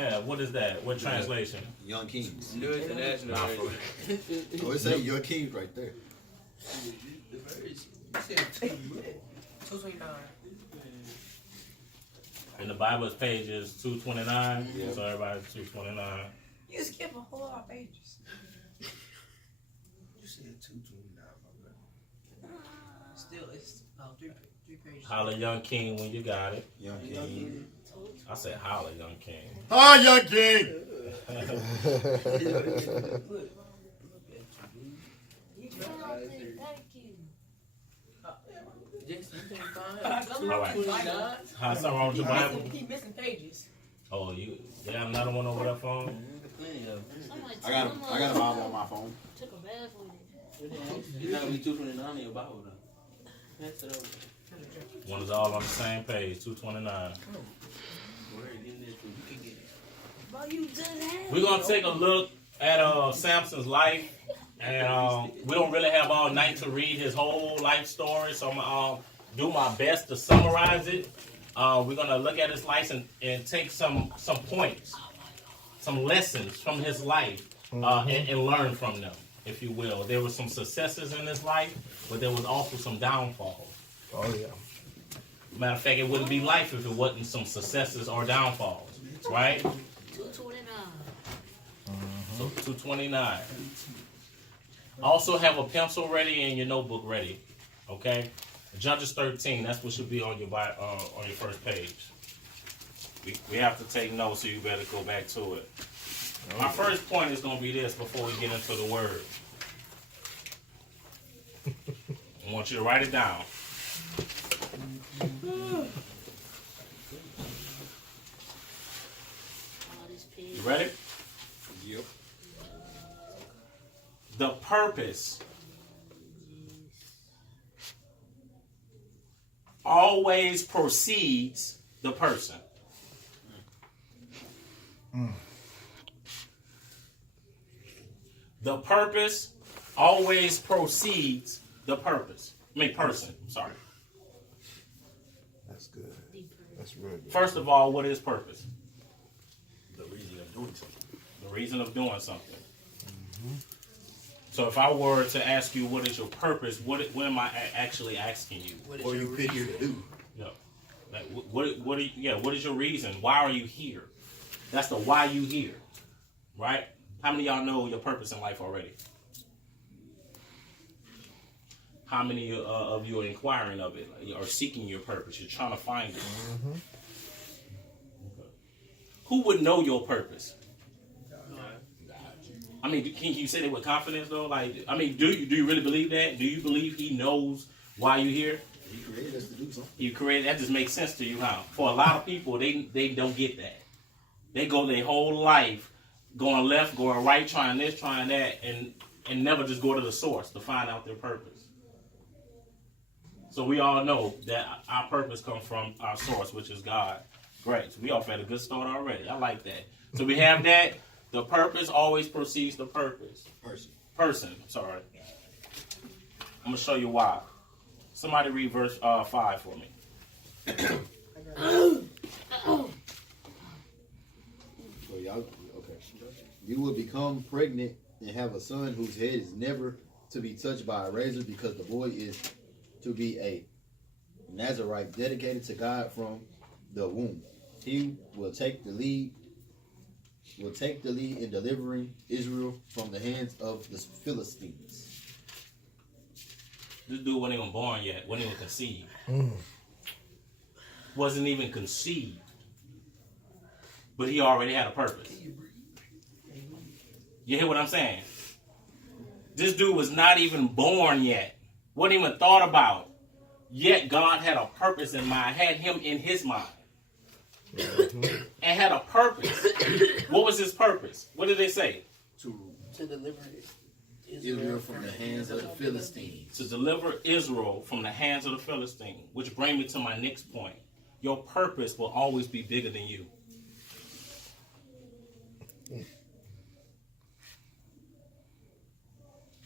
Yeah, what is that? What translation? Young Kings. New International. Oh, it say Young Kings right there. 229. In the Bible, it's pages 229. Yeah. So everybody's 229. You skip a whole lot of pages. You said 229, my brother. Still, it's three pages. Holla, Young King, when you got it. Young King. I said holla, Young King. Hi, Young King. Jason, you think fine? All right. How's something wrong with your Bible? Keep missing pages. Oh, you got another one over that phone? I got a Bible on my phone. Took a bath with it. It's not gonna be 229 in your Bible though. Pass it over. One is all on the same page, 229. Where are you getting this from? You can get it. Bro, you just had We're going to take a look at Samson's life. And we don't really have all night to read his whole life story. So I'm going to do my best to summarize it. We're going to look at his life and take some points, some lessons from his life and learn from them, if you will. There were some successes in his life, but there was also some downfalls. Oh, yeah. Matter of fact, it wouldn't be life if it wasn't some successes or downfalls, right? 229. So 229. Also have a pencil ready and your notebook ready, okay? Judges 13. That's what should be on your first page. We have to take notes, so you better go back to it. My first point is going to be this before we get into the word. I want you to write it down. You ready? Yep. The purpose always precedes the person. The purpose always precedes the purpose. Person. Sorry. That's good. That's really good. First of all, what is purpose? The reason of doing something. The reason of doing something. So if I were to ask you what is your purpose, what am I actually asking you? What are you fit here to do? No. Like, what is your reason? Why are you here? That's the why you here. Right? How many of y'all know your purpose in life already? How many of you are inquiring of it, or seeking your purpose? You're trying to find it. Okay. Who would know your purpose? I mean, can you say that with confidence though? Like, I mean, do you really believe that? Do you believe he knows why you're here? He created us to do something. He created, that just makes sense to you, huh? For a lot of people, they don't get that. They go their whole life going left, going right, trying this, trying that, and never just go to the source to find out their purpose. So we all know that our purpose comes from our source, which is God. Great. So we all had a good start already. I like that. So we have that. The purpose always precedes the purpose. Person. Sorry. I'm going to show you why. Somebody read verse 5 for me. So y'all, okay. You will become pregnant and have a son whose head is never to be touched by a razor, because the boy is to be a Nazarite dedicated to God from the womb. He will take the lead in delivering Israel from the hands of the Philistines. This dude wasn't even born yet. Wasn't even conceived. Wasn't even conceived. But he already had a purpose. You hear what I'm saying? This dude was not even born yet. Wasn't even thought about. Yet God had a purpose in mind. Had him in his mind. And had a purpose. What was his purpose? What did they say? To deliver Israel from the hands of the Philistines. To deliver Israel from the hands of the Philistines. Which brings me to my next point. Your purpose will always be bigger than you.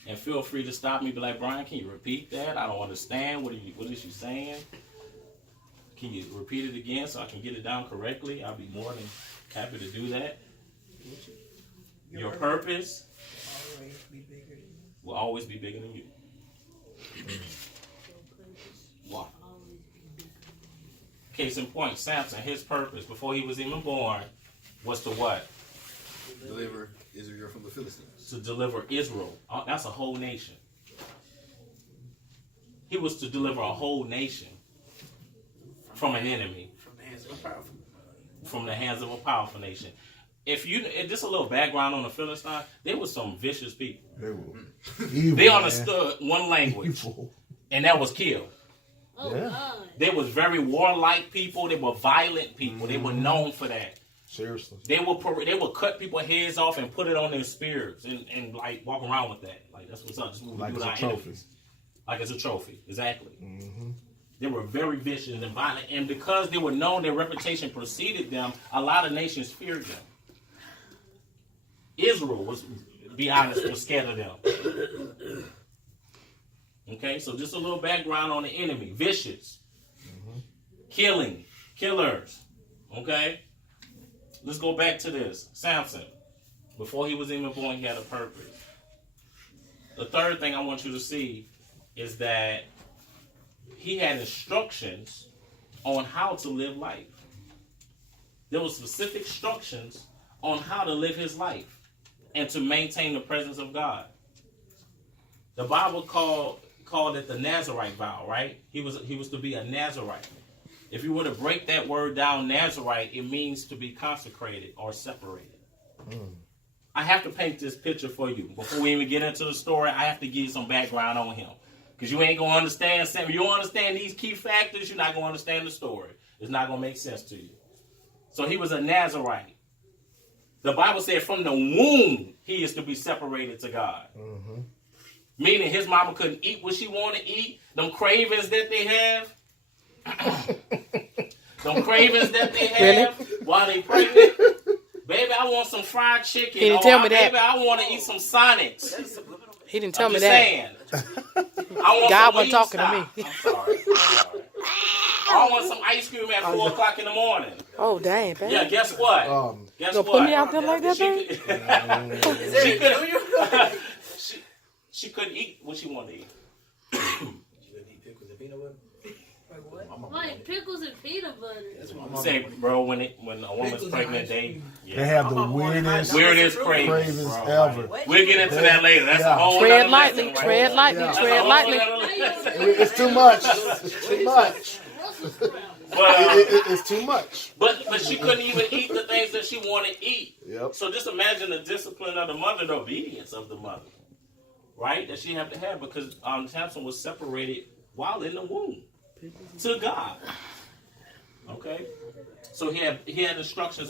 And feel free to stop me, be like, Brian, can you repeat that? I don't understand. What is you saying? Can you repeat it again so I can get it down correctly? I'll be more than Happy to do that. Your purpose Always be bigger than you. will always be bigger than you. Why? Case in point, Samson, his purpose before he was even born was to what? Deliver Israel from the Philistines. To deliver Israel. That's a whole nation. He was to deliver a whole nation from an enemy. From the hands of a powerful. From the hands of a powerful nation. If just a little background on the Philistines, they were some vicious people. They were evil, They man. understood one language, Evil. and that was kill. Oh, Yeah. God. They was very warlike people. They were violent people. They were known for that. Seriously. They would cut people's heads off and put it on their spears and like walk around with that. Like that's what's up. Just Like do it's a our trophy. enemies. Like it's a trophy. Exactly. Mm-hmm. They were very vicious and violent, and because they were known, their reputation preceded them. A lot of nations feared them. Israel was, be honest, was scared of them. Okay, so just a little background on the enemy. Vicious. Killers. Okay? Let's go back to this. Samson. Before he was even born, he had a purpose. The third thing I want you to see is that he had instructions on how to live life. There were specific instructions on how to live his life and to maintain the presence of God. The Bible called it the Nazarite vow, right? He was to be a Nazarite. If you were to break that word down, Nazarite, it means to be consecrated or separated. I have to paint this picture for you. Before we even get into the story, I have to give you some background on him. Because you ain't going to understand something. You don't understand these key factors, you're not going to understand the story. It's not going to make sense to you. So he was a Nazarite. The Bible said from the womb, he is to be separated to God. Mm-hmm. Meaning his mama couldn't eat what she wanted to eat. Them cravings that they have. Them cravings that they have while they pregnant. Baby, I want some fried chicken. He didn't tell me that. Baby, I want to eat some Sonics. He didn't tell I'm me just that. saying. I want God some wasn't talking to me. I'm sorry. I want some ice cream at 4 o'clock in the morning. Oh, dang, man. Yeah, guess what? Guess You gonna what? put me out there like that, man? She couldn't eat what she wanted to eat. You gonna eat pickles and peanut butter? Like what? Like pickles and peanut butter. That's what my Say, bro, when a woman's Pickles and pregnant, ice they cream. They have the I'm weirdest weirdest cravings, cravings bro. ever. What? We'll get into that later. That's Yeah. a whole Tread other lightly, lesson, tread right? lightly, Yeah. That's a tread whole lightly. other lesson. It's too much. It's too much. Brussels sprouts. It's too much. But she couldn't even eat the things that she wanted to eat. Yep. So just imagine the discipline of the mother, the obedience of the mother, right? That she had to have because Samson was separated while in the womb to God. Okay, so he had instructions on